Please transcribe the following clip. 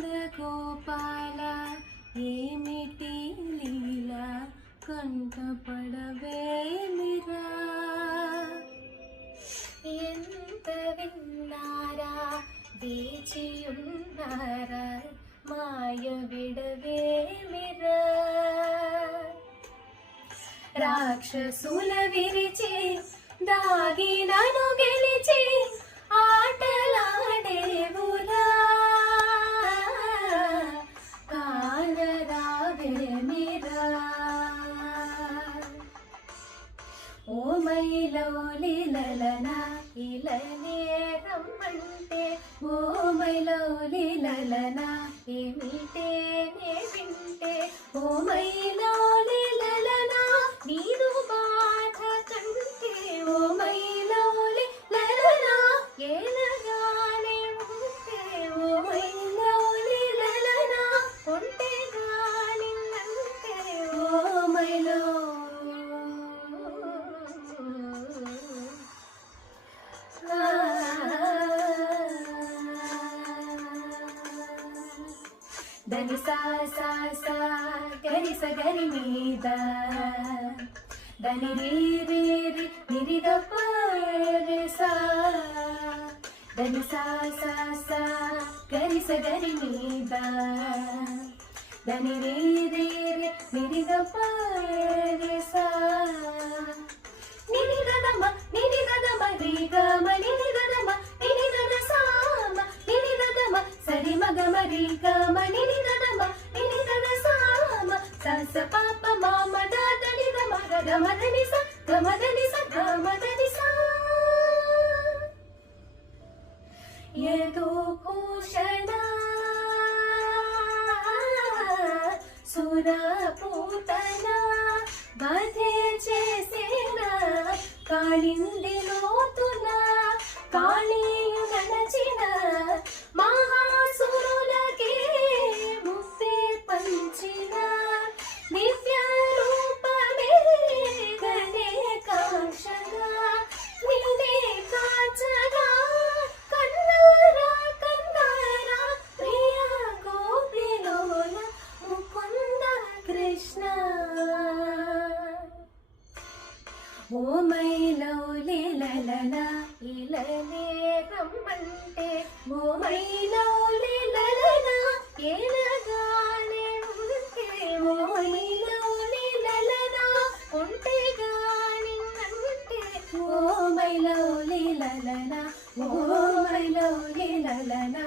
నందగోపాల ఏమిటి లీల కంటపడవేమిరా ఎంత విన్నారా వేచియున్నారా మాయ విడవేమిరా రాక్షసుల విరిచి దాగినను గెలిచి ఆటలాడేవురా కానరావేమిరా ఓ మైలౌలి లలనా ఇలనే రమ్మంటే ఓ మైలౌలి లలనా ఏమిటే నే వింటే ఓ మైలౌలి లలనా నీదు బాధ కంటే ఓ మైలౌలి లలనా ఏలగానే ఉంటే ఓ మైలౌలి లలనా ఉంటే గాని నంటే ఓ మైలో దని సా సా సా గరి స గరి మీద దని రి రి రి నిరి ద ప రే సా దని సా సా సా గరి స గరి మీద దని రి రి రి నిరి ద ప రే సా నిని ద మ రి గ మ నిని ద మ నిని ద సా మ నిని ద మ సరి మ గ మ రి గ మ నిని ద మ నిని ద సా మ స స ప ప మ మ ద ద ని ద మ గ గ మ ద ని స గ మ ద ని స గ మ ద ని సా యదో భూషణ సురపూతన వధే చేసిన కాళింది లోతున కాళీయు నడచిన మహాసురులకే ముక్తి పంచిన దివ్య రూపమే గనే కాంక్షగా నిన్నే కాచగా కన్నారా కన్నారా ప్రియ గోపిలోల ముకుంద కృష్ణ ఓ మైలౌలి లలనా ఇలనే రమ్మంటే ఓ మైలౌలి లలనా ఏలగానే ఉంటే ఓ మైలౌలి లలనా ఉంటే గాని నంటే ఓ మైలౌలి లలనా ఓ మైలౌలి లలనా